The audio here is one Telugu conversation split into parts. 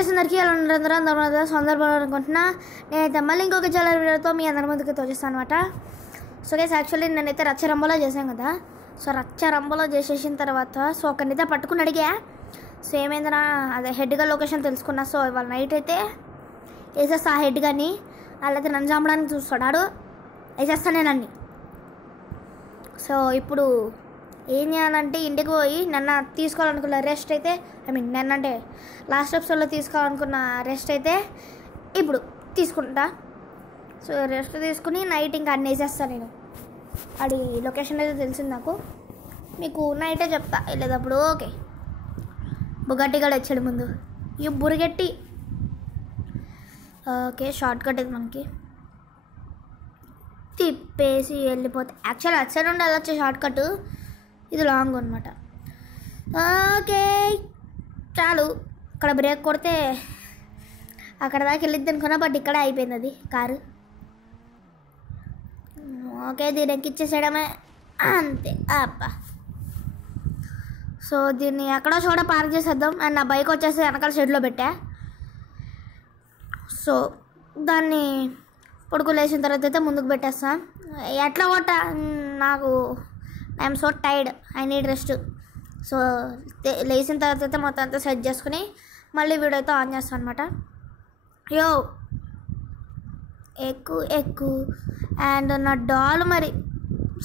చేసినందరికీ అలా అందరూ సందర్భంలో అనుకుంటున్నా. నేనైతే మళ్ళీ ఇంకొక చాలా వీడియోతో మీ అందరి ముందుకు తోచేస్తాను అనమాట. సో గైస్ యాక్చువల్లీ నేనైతే రచ్చరంబలో చేశాను కదా. సో రచ్చరంబలో చేసేసిన తర్వాత సో ఒకరినైతే పట్టుకుని అడిగా. సో ఏమైందనా అదే హెడ్గా లొకేషన్ తెలుసుకున్నా. సో ఇవాళ నైట్ అయితే వేసేస్తా ఆ హెడ్ కానీ వాళ్ళైతే నన్ను చంపడానికి చూస్తాడు. వేసేస్తాను నేను అన్ని. సో ఇప్పుడు ఏం చేయాలంటే ఇంటికి పోయి నన్ను తీసుకోవాలనుకున్న రెస్ట్ అయితే నన్నంటే లాస్ట్ ఎపిసోడ్లో తీసుకోవాలనుకున్న రెస్ట్ అయితే ఇప్పుడు తీసుకుంటా. సో రెస్ట్ తీసుకుని నైట్ ఇంకా అన్నీ వేసేస్తాను నేను. అది లొకేషన్ అయితే తెలిసింది నాకు, మీకు నైటే చెప్తా వెళ్ళేటప్పుడు. ఓకే బుగట్టి కూడా వచ్చాడు ముందు ఈ బురిగట్టి. ఓకే షార్ట్ కట్ ఇది మనకి తిప్పేసి వెళ్ళిపోతే యాక్చువల్ అటు సైడ్ ఉండాలి వచ్చే షార్ట్ కట్, ఇది లాంగ్ అనమాట. ఓకే చాలు ఇక్కడ బ్రేక్ కొడితే అక్కడ దాకా వెళ్ళిద్ది అనుకున్నా, బట్ ఇక్కడే అయిపోయింది అది కారు. ఓకే దీన్ని ఎక్కిచ్చేసేయడమే అంతే అబ్బా. సో దీన్ని ఎక్కడో చోట పార్క్ చేసేద్దాం. అండ్ నా బైక్ వచ్చేసి వెనకాల షెడ్లో పెట్టా. సో దాన్ని పొడుకు లేచిన తర్వాత అయితే ముందుకు పెట్టేస్తాం. ఎట్లా కొట్ట నాకు I'm so tired, I need rest. So లేచిన తర్వాత అయితే మొత్తం అంతా సెట్ చేసుకుని మళ్ళీ వీడియో అయితే ఆన్ చేస్తాను అనమాట. యో ఎక్కు అండ్ నా డాల్ మరి.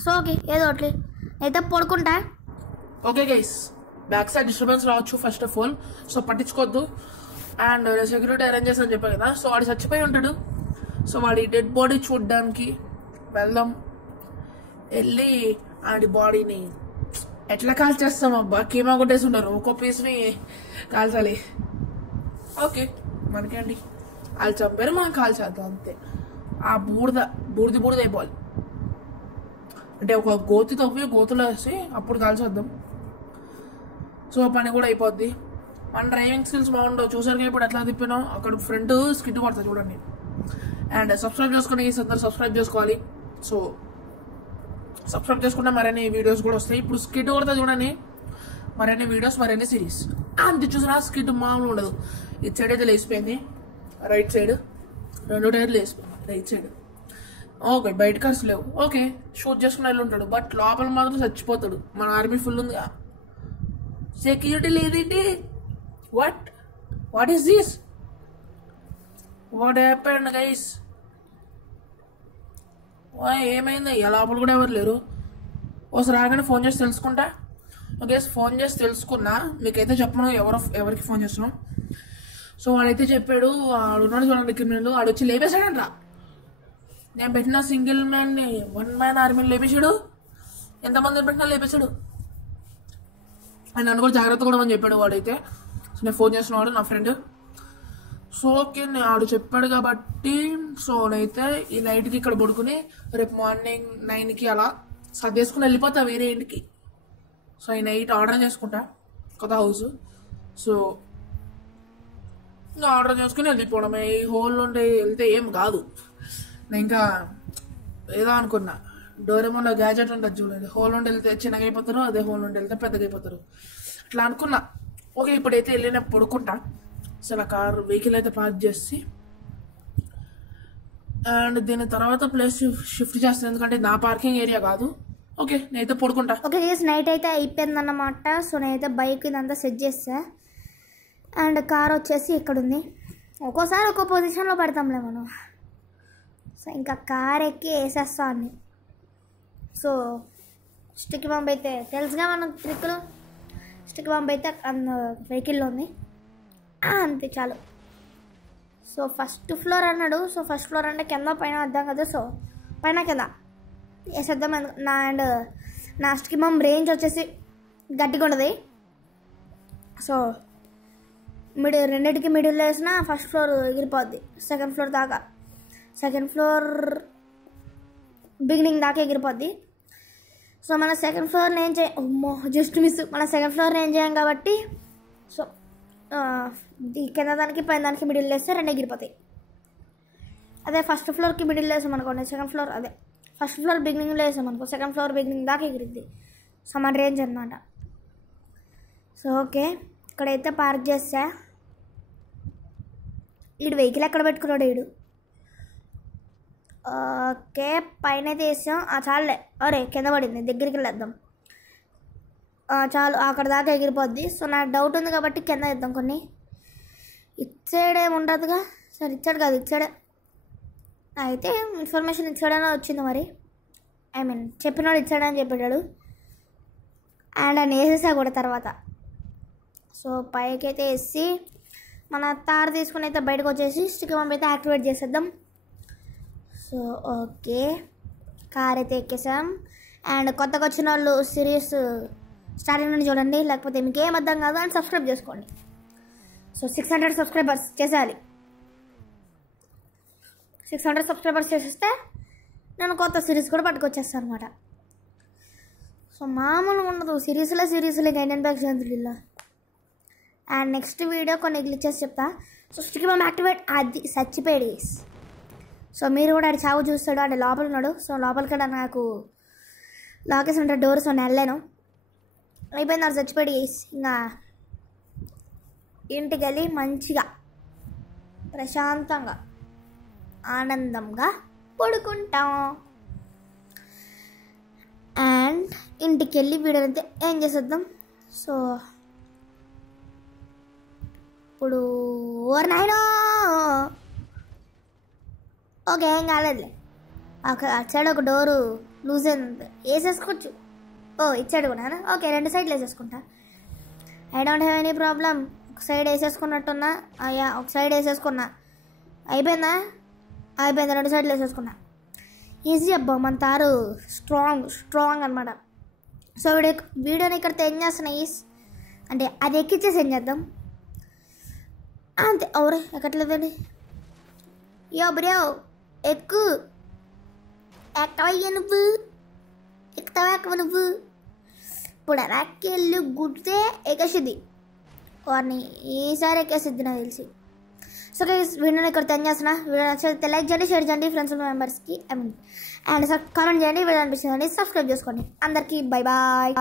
సో ఓకే ఏదో ఒకటి అయితే పడుకుంటా. Okay guys back side disturbance రావచ్చు ఫస్ట్ ఆఫ్ ఆల్, సో పట్టించుకోవద్దు. అండ్ సెక్యూరిటీ అరేంజ్ చేస్తాను చెప్పాను కదా. సో వాడు చచ్చిపోయి ఉంటాడు. సో వాడి డెడ్ బాడీ చూడడానికి వెళ్దాం. వెళ్ళి ఆడి బాడీని ఎట్లా కాల్చేస్తాం అబ్బా, కీమా కొట్టేసి ఉన్నారు, ఒక్కో పీస్ని కాల్చాలి. ఓకే మనకేంటి వాళ్ళు చంపారు, మనం కాల్చేద్దాం అంతే. ఆ బూడిద అయిపోవాలి అంటే ఒక గోతి తవ్వి గోతులో వేసి అప్పుడు కాల్చేద్దాం. సో పని కూడా అయిపోద్ది. మన డ్రైవింగ్ స్కిల్స్ బాగుండవు చూసారుగా ఇప్పుడు ఎట్లా తిప్పినాం. అక్కడ ఫ్రంట్ స్కిట్ పడతా చూడండి. అండ్ సబ్స్క్రైబ్ చేసుకుని అందరు సబ్స్క్రైబ్ చేసుకోవాలి. సో సబ్స్క్రైబ్ చేసుకుంటే మరిన్ని వీడియోస్ కూడా వస్తాయి. ఇప్పుడు స్కిట్ కొడతా చూడండి, మరిన్ని వీడియోస్ మరిన్ని సిరీస్. అంతే చూసారా స్కిట్ మామూలు ఉండదు. ఇటు సైడ్ అయితే లేచిపోయింది, రైట్ సైడ్ 2 టైర్లు లేచిపోయింది రైట్ సైడ్. ఓకే బయట కార్స్ లేవు. ఓకే షూట్ చేసుకుని వెళ్ళి ఉంటాడు, బట్ లోపల మాత్రం చచ్చిపోతాడు. మన ఆర్మీ ఫుల్ ఉందిగా, సెక్యూరిటీ లేదేంటి. What is this, what happened guys, ఏమైంది? లోపల కూడా ఎవరు లేరు. ఒకసారి రాగానే ఫోన్ చేసి తెలుసుకుంటా. ఓకే ఫోన్ చేసి తెలుసుకున్నా, మీకైతే చెప్పను ఎవరికి ఫోన్ చేస్తున్నాం. సో వాడైతే చెప్పాడు, ఆడున్నాడు చూడండి క్రిమినల్, ఆడు వచ్చి లేపేశాడంట. నేను పెట్టిన సింగిల్ మ్యాన్ని 1 మ్యాన్ ఆర్మీని లేపేశాడు, ఎంతమందిని పెట్టినా లేపేశాడు. అండ్ నన్ను కూడా జాగ్రత్త కూడా అని చెప్పాడు వాడైతే. సో నేను ఫోన్ చేస్తున్నాడు నా ఫ్రెండ్. సో ఓకే ఆడు చెప్పాడు కాబట్టి సో నేనైతే ఈ నైట్కి ఇక్కడ పడుకుని రేపు మార్నింగ్ 9కి అలా సర్దేసుకుని వెళ్ళిపోతా వేరే ఇంటికి. సో ఈ నైట్ ఆర్డర్ చేసుకుంటా కొత్త హౌస్. సో ఇంకా ఆర్డర్ చేసుకుని వెళ్ళిపోవడమే. ఈ హోల్ నుండి వెళ్తే ఏం కాదు. నేను ఇంకా ఏదో అనుకున్నా, డోరేమోన్లో గ్యాజెట్ ఉంటుంది చూడండి, హోల్ నుండి వెళ్తే చిన్నగా అయిపోతారు, అదే హోల్ నుండి వెళ్తే పెద్దగా అయిపోతారు, అట్లా అనుకున్నా. ఓకే ఇప్పుడైతే వెళ్ళిన పడుకుంటా. అసలు ఆ కార్ వెహికల్ అయితే పార్క్ చేసి అండ్ దీని తర్వాత ప్లేస్ షిఫ్ట్ చేస్తాను, ఎందుకంటే నా పార్కింగ్ ఏరియా కాదు. ఓకే నేనైతే పడుకుంటా. ఓకే నైట్ అయితే అయిపోయింది అన్నమాట. సో నేనైతే బైక్ ఇదంతా సెట్ చేస్తా. అండ్ కార్ వచ్చేసి ఇక్కడ ఉంది. ఒక్కోసారి ఒక్కో పొజిషన్లో పెడతాంలే మనం. సో ఇంకా కార్ ఎక్కి వేసేస్తా అన్ని. సో స్టిక్ బాంబ్ అయితే తెలుసుగా మనం ట్రిక్లు. స్టిక్ బాంబ్ అయితే వెహికల్లో ఉంది అంతే చాలు. సో ఫస్ట్ ఫ్లోర్ అన్నాడు. సో ఫస్ట్ ఫ్లోర్ అంటే కింద పైన అర్థం కదా. సో పైన కింద వేసేద్దాం. అండ్ నా స్టిక్ బాంబ్ రేంజ్ వచ్చేసి గట్టిగా ఉండదు. సో రెండింటికి మిడిల్ వేసిన ఫస్ట్ ఫ్లోర్ ఎగిరిపోద్ది, సెకండ్ ఫ్లోర్ దాకా, సెకండ్ ఫ్లోర్ బిగినింగ్ దాకా ఎగిరిపోద్ది. సో మన సెకండ్ ఫ్లోర్ని ఏం జస్ట్ మిస్, మన సెకండ్ ఫ్లోర్ని ఏం చేయం కాబట్టి సో కింద దానికి పైన దానికి మిడిల్ వేస్తే 2 ఎగిరిపోతాయి. అదే ఫస్ట్ ఫ్లోర్కి మిడిల్ వేసాం అనుకోండి, సెకండ్ ఫ్లోర్ అదే ఫస్ట్ ఫ్లోర్ బిగినింగ్లో వేసాం అనుకో, సెకండ్ ఫ్లోర్ బిగినింగ్ దాకా ఎగిరిద్ది. సో మన రేంజ్ అనమాట. సో ఓకే ఇక్కడైతే పార్క్ చేస్తా. వీడు వెహికల్ ఎక్కడ పెట్టుకున్నాడు వీడు. ఓకే పైన అయితే వేసాం. చాలులే. అరే కింద పడింది, దగ్గరికి వెళ్ళేద్దాం. చాలు, అక్కడ దాకా ఎగిరిపోద్ది. సో నాకు డౌట్ ఉంది కాబట్టి కింద వేద్దాం కొన్ని. ఇటు సైడ్ ఏమి ఉండదుగా. సరే ఇచ్చాడు కాదు, ఇచ్చాడే. అయితే ఇన్ఫర్మేషన్ ఇచ్చాడని వచ్చింది మరి. ఐ మీన్ చెప్పినాడు ఇచ్చాడని చెప్పాడు. అండ్ అని వేసేసా కూడా తర్వాత. సో పైకి అయితే వేసి మన తారు తీసుకుని అయితే బయటకు వచ్చేసి స్టిక్కర్ పంప్ అయితే యాక్టివేట్ చేసేద్దాం. సో ఓకే కార్ అయితే ఎక్కేసాం. అండ్ కొత్తగా వచ్చిన వాళ్ళు సిరీస్ స్టార్టింగ్ నుండి చూడండి, లేకపోతే మీకు ఏం అర్థం కాదు అని సబ్స్క్రైబ్ చేసుకోండి. సో 600 సబ్స్క్రైబర్స్ చేసేయాలి. 600 సబ్స్క్రైబర్స్ చేసేస్తే నేను కొత్త సిరీస్ కూడా పట్టుకొచ్చేస్తాను అనమాట. సో మామూలుగా ఉండదు, సిరీస్లే గైడెన్ బ్యాక్ చేయాలి. అండ్ నెక్స్ట్ వీడియో కొన్ని గ్లిచెస్ చెప్తా. సో స్టిక్కర్ పంప్ యాక్టివేట్, అది చచ్చిపోయాడు. సో మీరు కూడా ఆడు చావు చూస్తాడు, ఆడు లోపల ఉన్నాడు. సో లోపలికి నాకు లాకేసి ఉంటాడు డోర్. సో నేను వెళ్ళాను, అయిపోయింది. ఆడు చచ్చిపోయాడు. ఇంకా ఇంటికి వెళ్ళి మంచిగా ప్రశాంతంగా ఆనందంగా పడుకుంటాం. అండ్ ఇంటికి వెళ్ళి వీడియోనైతే ఏం చేసేద్దాం. సో ఇప్పుడు నాయనో ఓకే ఏం కాలేదులే. అక్కడ సైడ్ ఒక డోరు లూజ్ అయింది, వేసేసుకోవచ్చు. ఇచ్చాడు కూడా. ఓకే 2 సైడ్లు వేసేసుకుంటా. I don't have any problem. ఒక సైడ్ వేసేసుకున్నట్టున్నా. అయ్యా ఒక సైడ్ వేసేసుకున్నా. అయిపోయిందా? అయిపోయింది. 2 సైడ్లు వేసేసుకున్నా. ఈజీ అబ్బా, మన తారు స్ట్రాంగ్ అనమాట. సో వీడియోని ఇక్కడ ఏం చేస్తున్నాయి అంటే అది ఎక్కిచ్చేసి ఏం చేద్దాం అంతే. ఎవరే ఎక్కట్లేదండి. యో బ్రో ఎక్కవయ్యా నువ్వు, ఎక్కుతావా నువ్వు. ఇప్పుడు అరాకెళ్ళు గుడితే ఎక్కేసిద్ది, వారిని ఈసారి ఎక్కేసిద్ది నాకు తెలిసి. సో వీడియోని ఇక్కడ తెన్ చేస్తున్నా. వీడియో నచ్చితే లైక్ చేయండి, షేర్ చేయండి ఫ్రెండ్స్ మెంబర్స్కి. అండ్ కామెంట్ చేయండి. వీడియో అనిపిస్తుంది, సబ్స్క్రైబ్ చేసుకోండి. అందరికీ బై బాయ్.